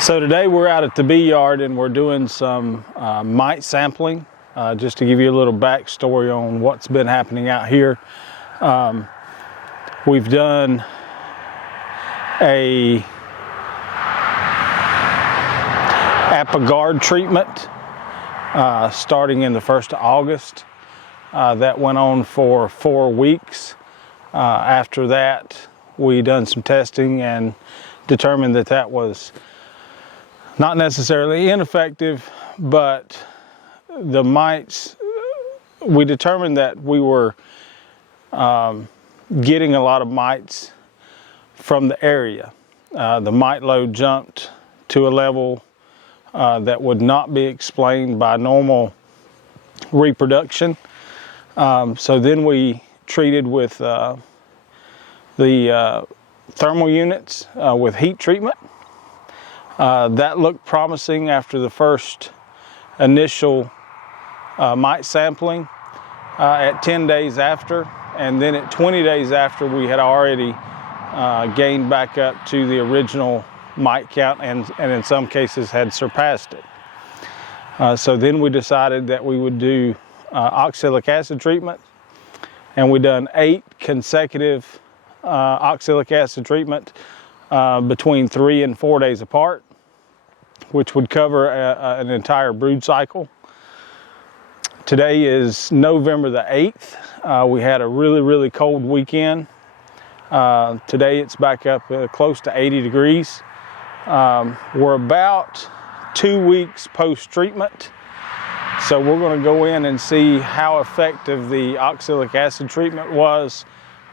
So today we're out at the bee yard and we're doing some mite sampling, just to give you a little backstory on what's been happening out here. We've done a Apogard treatment starting in the 1st of August. That went on for 4 weeks. After that, we done some testing and determined that that was not necessarily ineffective, but the mites, we determined that we were getting a lot of mites from the area. The mite load jumped to a level that would not be explained by normal reproduction. So then we treated with the thermal units with heat treatment. That looked promising after the first initial mite sampling at 10 days after, and then at 20 days after we had already gained back up to the original mite count and in some cases had surpassed it. So then we decided that we would do oxalic acid treatment, and we done 8 consecutive oxalic acid treatment between 3 and 4 days apart, which would cover an entire brood cycle. Today is November the 8th. We had a really cold weekend. Today it's back up close to 80 degrees. We're about 2 weeks post-treatment. So we're going to go in and see how effective the oxalic acid treatment was.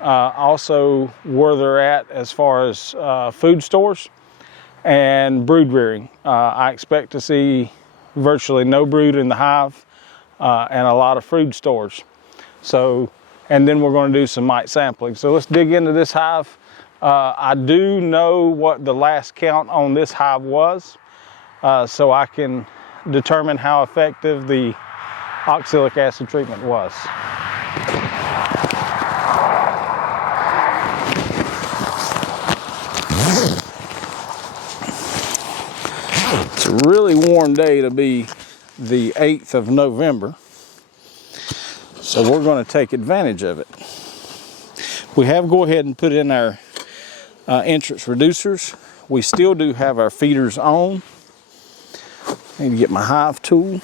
Also where they're at as far as food stores and brood rearing. I expect to see virtually no brood in the hive and a lot of food stores. So, and then we're going to do some mite sampling. So let's dig into this hive. I do know what the last count on this hive was, so I can determine how effective the oxalic acid treatment was. It's a really warm day to be the 8th of November, so we're going to take advantage of it. We have go ahead and put in our entrance reducers. We still do have our feeders on. I need to get my hive tool.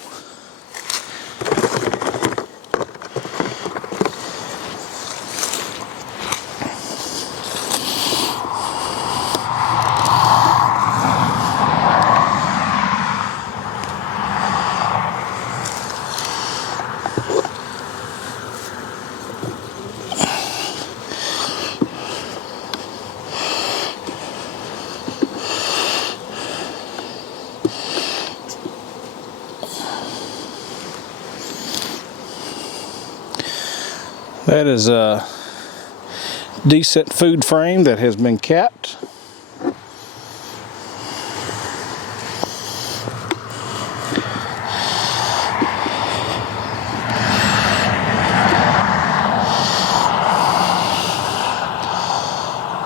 That is a decent food frame that has been capped.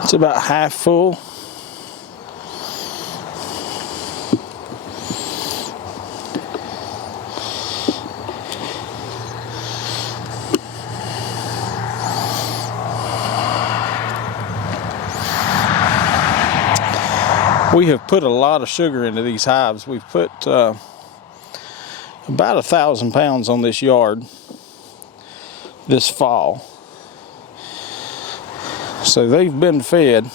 It's about half full. We have put a lot of sugar into these hives. We've put about 1,000 pounds on this yard this fall. So they've been fed.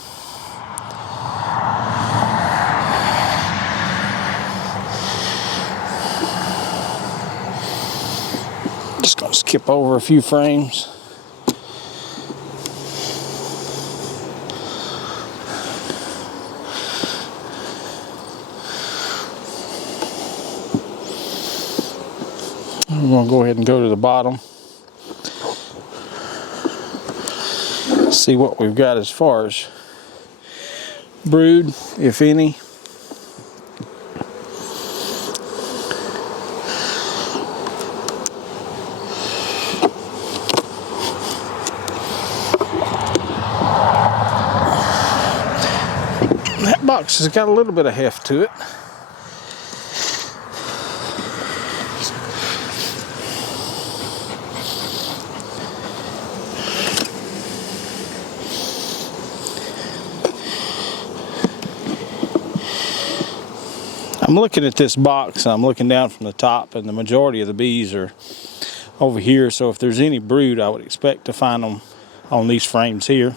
Just gonna skip over a few frames. We're going to go ahead and go to the bottom. See what we've got as far as brood, if any. That box has got a little bit of heft to it. I'm looking at this box, I'm looking down from the top, and the majority of the bees are over here, so if there's any brood, I would expect to find them on these frames here.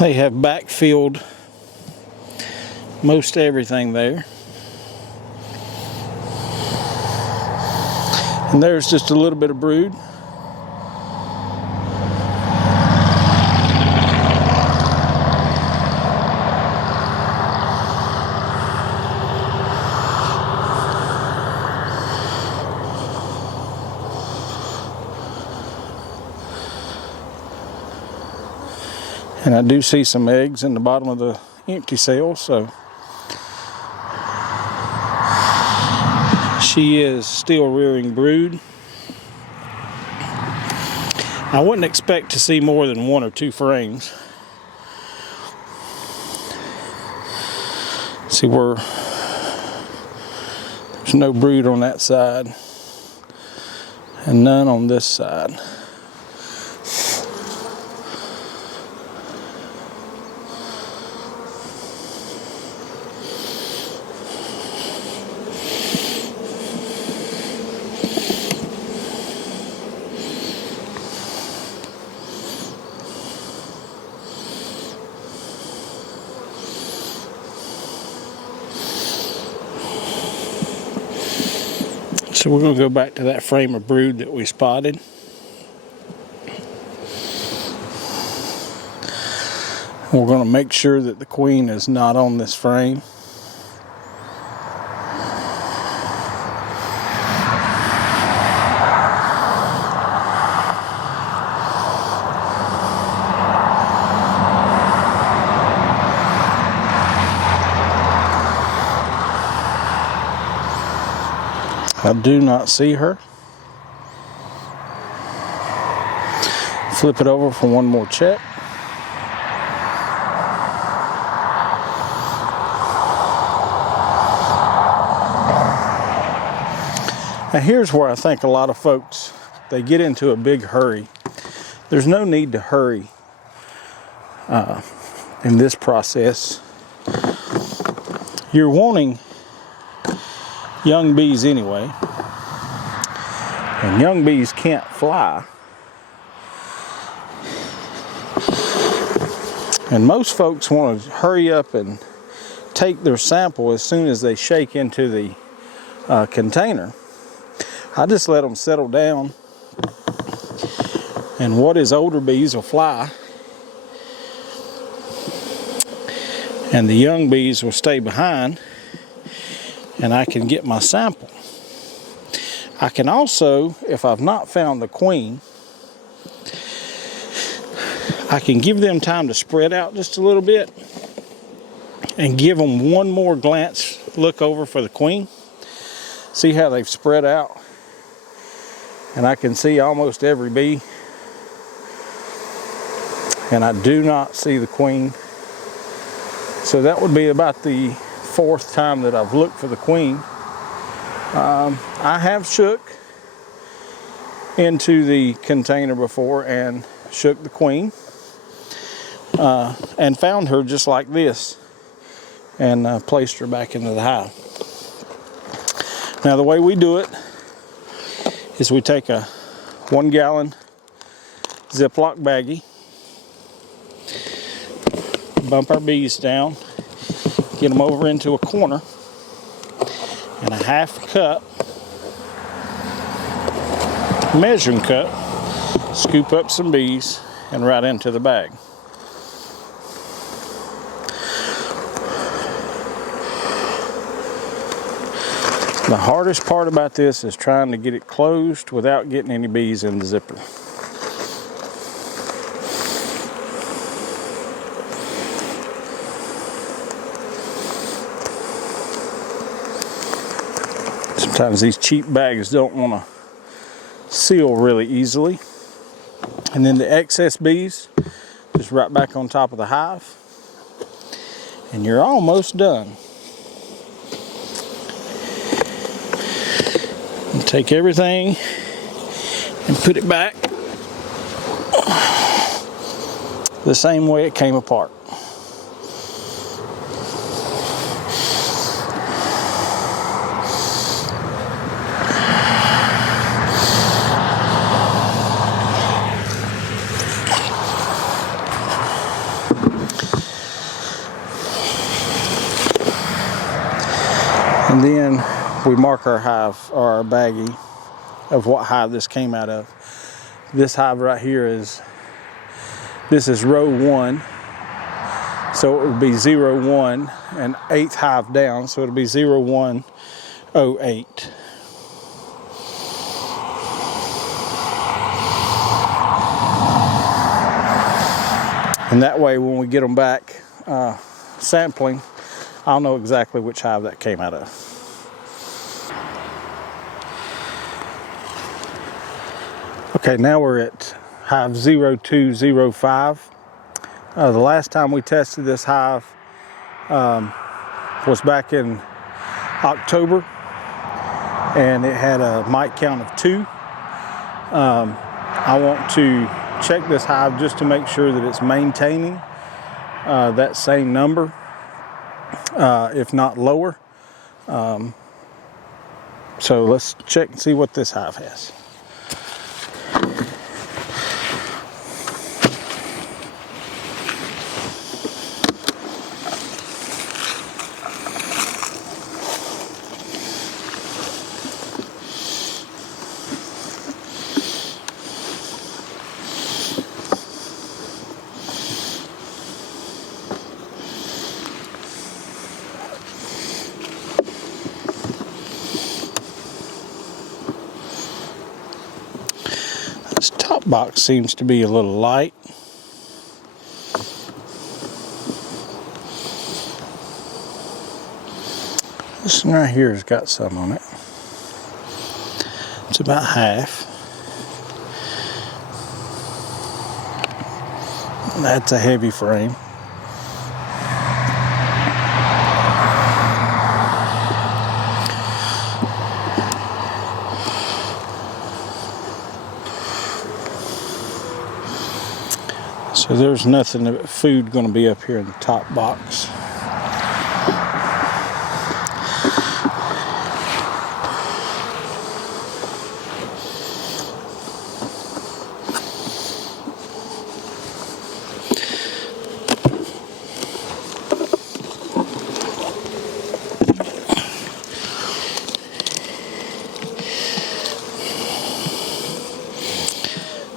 They have backfilled most everything there. And there's just a little bit of brood. And I do see some eggs in the bottom of the empty cell, so she is still rearing brood. I wouldn't expect to see more than 1 or 2 frames. See where there's no brood on that side and none on this side. So we're going to go back to that frame of brood that we spotted. We're going to make sure that the queen is not on this frame. I do not see her. Flip it over for one more check. Now here's where I think a lot of folks, they get into a big hurry. There's no need to hurry in this process. You're wanting young bees anyway, and young bees can't fly. And most folks want to hurry up and take their sample as soon as they shake into the container. I just let them settle down, and what is older bees will fly, and the young bees will stay behind. and I can get my sample. I can also, if I've not found the queen, I can give them time to spread out just a little bit and give them one more glance, look over for the queen. See how they've spread out? And I can see almost every bee. And I do not see the queen. So that would be about the 4th time that I've looked for the queen. I have shook into the container before and shook the queen and found her just like this, and placed her back into the hive. Now the way we do it is we take a 1 gallon Ziploc baggie, bump our bees down, get them over into a corner, and a 1/2 cup measuring cup, scoop up some bees and right into the bag. The hardest part about this is trying to get it closed without getting any bees in the zipper. Sometimes these cheap bags don't want to seal really easily. And then the excess bees just right back on top of the hive. And you're almost done. And take everything and put it back the same way it came apart. And then we mark our hive, or our baggie, of what hive this came out of. This hive right here this is row 1. So it would be 01 and 8th hive down. So it'll be 0108. And that way when we get them back sampling, I'll know exactly which hive that came out of. Okay, now we're at hive 0205. The last time we tested this hive was back in October, and it had a mite count of 2. I want to check this hive just to make sure that it's maintaining that same number, if not lower. So let's check and see what this hive has. This top box seems to be a little light. This one right here has got some on it. It's about half. That's a heavy frame. So there's nothing but food going to be up here in the top box.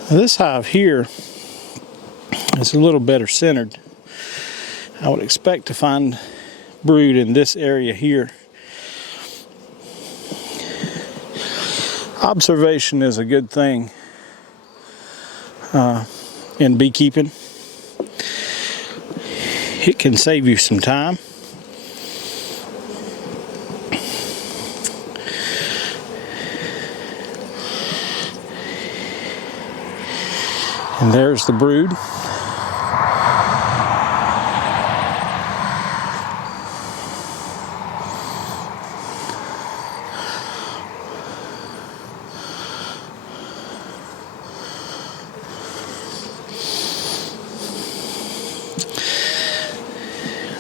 This hive here is a little better centered. I would expect to find brood in this area here. Observation is a good thing in beekeeping. It can save you some time. And there's the brood.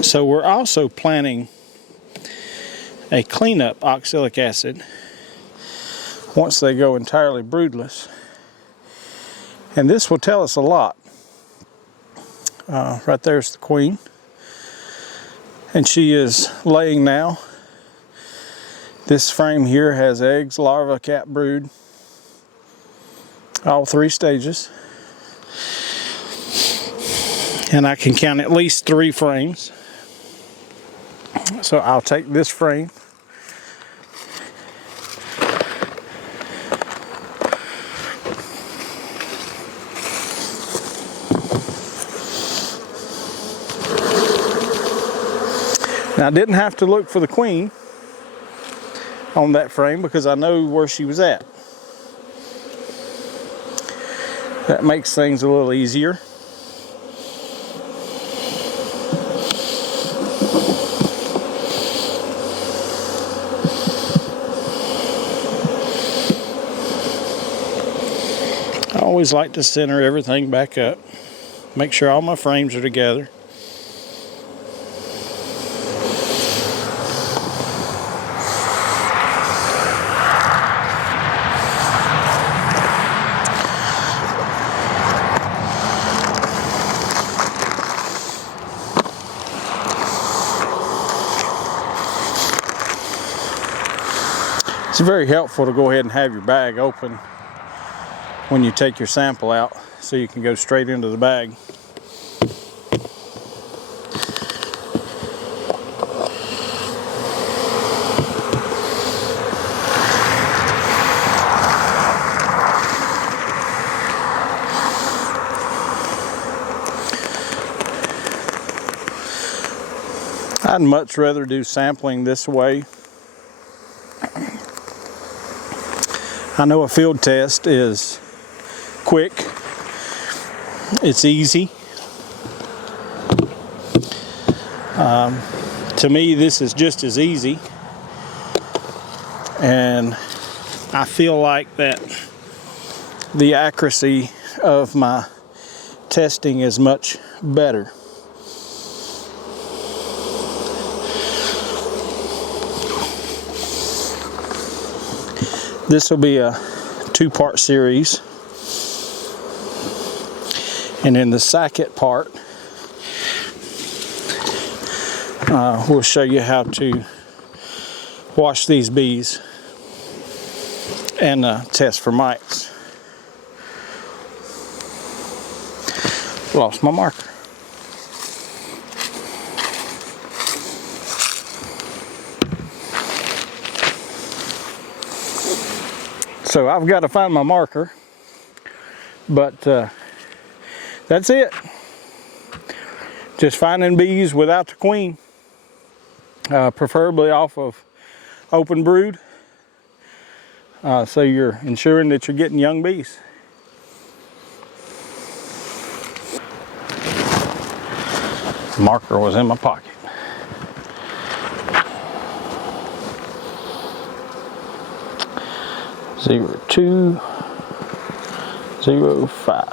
So we're also planning a cleanup oxalic acid once they go entirely broodless. And this will tell us a lot. Right there's the queen. And she is laying now. This frame here has eggs, larva, cap, brood. All 3 stages. And I can count at least 3 frames. So I'll take this frame. Now I didn't have to look for the queen on that frame because I know where she was at. That makes things a little easier. I always like to center everything back up. Make sure all my frames are together. It's very helpful to go ahead and have your bag open when you take your sample out so you can go straight into the bag. I'd much rather do sampling this way. I know a field test is quick, it's easy. To me, this is just as easy, and I feel like that the accuracy of my testing is much better. This will be a 2-part series, and in the second part we'll show you how to wash these bees and test for mites. Lost my marker. So I've got to find my marker, but that's it. Just finding bees without the queen, preferably off of open brood, so you're ensuring that you're getting young bees. The marker was in my pocket. Zero 2 0 5.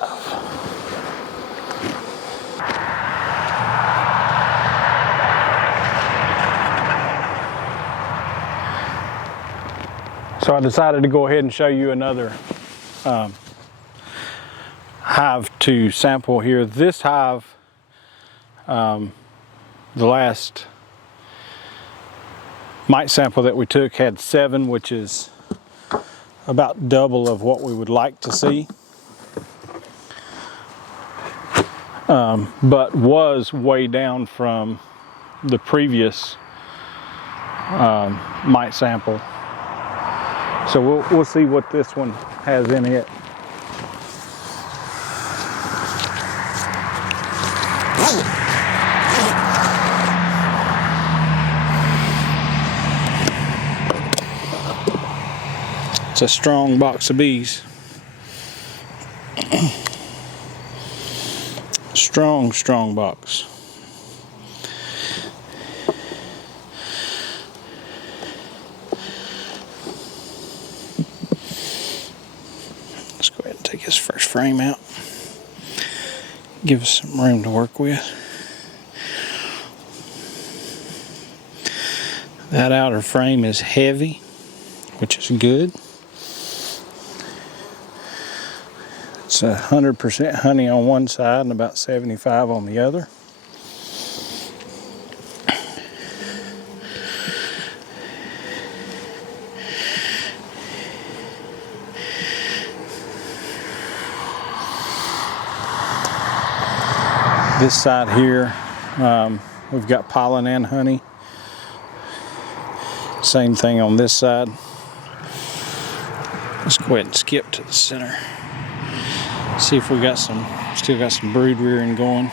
So I decided to go ahead and show you another hive to sample here. This hive, the last mite sample that we took had 7, which is about double of what we would like to see, but was way down from the previous mite sample. So we'll see what this one has in it. It's a strong box of bees. Strong box. Let's go ahead and take this first frame out. Give us some room to work with. That outer frame is heavy, which is good. It's 100% honey on one side and about 75 on the other. This side here, we've got pollen and honey. Same thing on this side. Let's go ahead and skip to the center. See if we got still got some brood rearing going.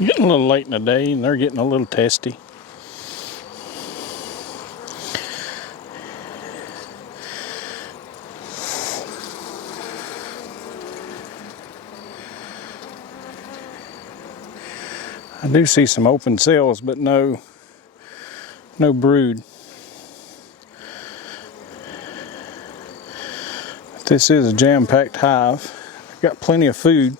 Getting a little late in the day and they're getting a little testy. I do see some open cells, but no brood. This is a jam-packed hive. I've got plenty of food.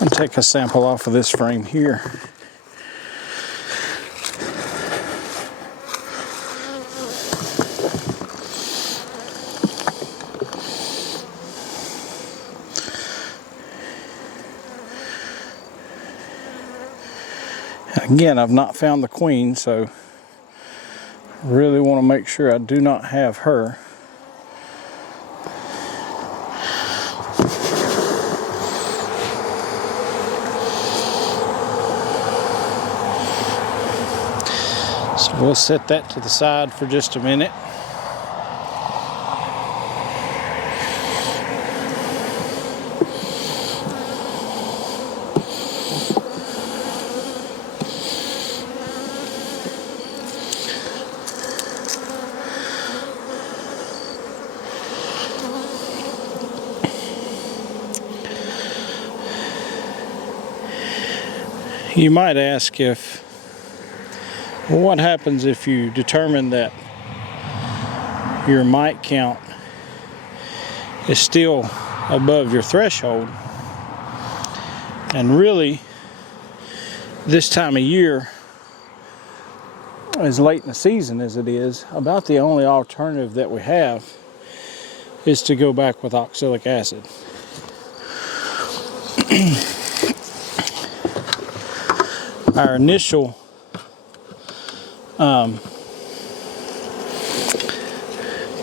I'm going to take a sample off of this frame here. Again, I've not found the queen, so I really want to make sure I do not have her. So we'll set that to the side for just a minute. You might ask what happens if you determine that your mite count is still above your threshold? And really, this time of year, as late in the season as it is, about the only alternative that we have is to go back with oxalic acid. Our initial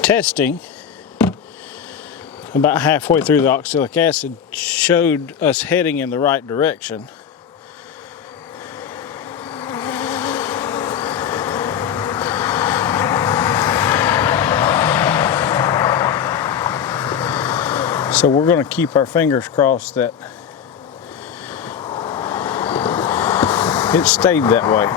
testing, about halfway through the oxalic acid, showed us heading in the right direction. So we're going to keep our fingers crossed that it stayed that way.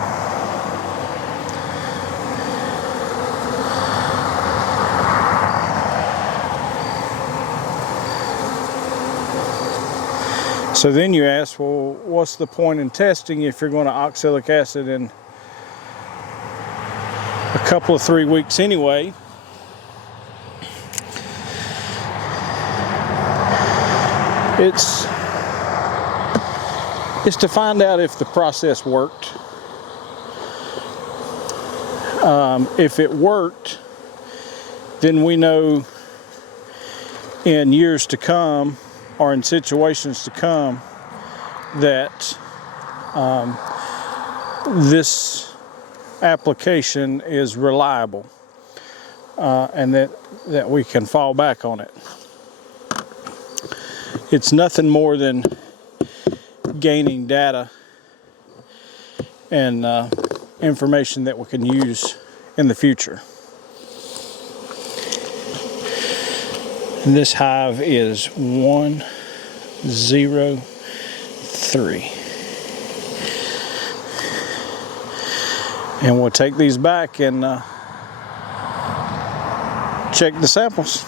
So then you ask, well, what's the point in testing if you're going to oxalic acid in a couple of 3 weeks anyway? is to find out if the process worked. If it worked, then we know in years to come or in situations to come that this application is reliable and that we can fall back on it. It's nothing more than gaining data and information that we can use in the future. And this hive is 103. And we'll take these back and check the samples.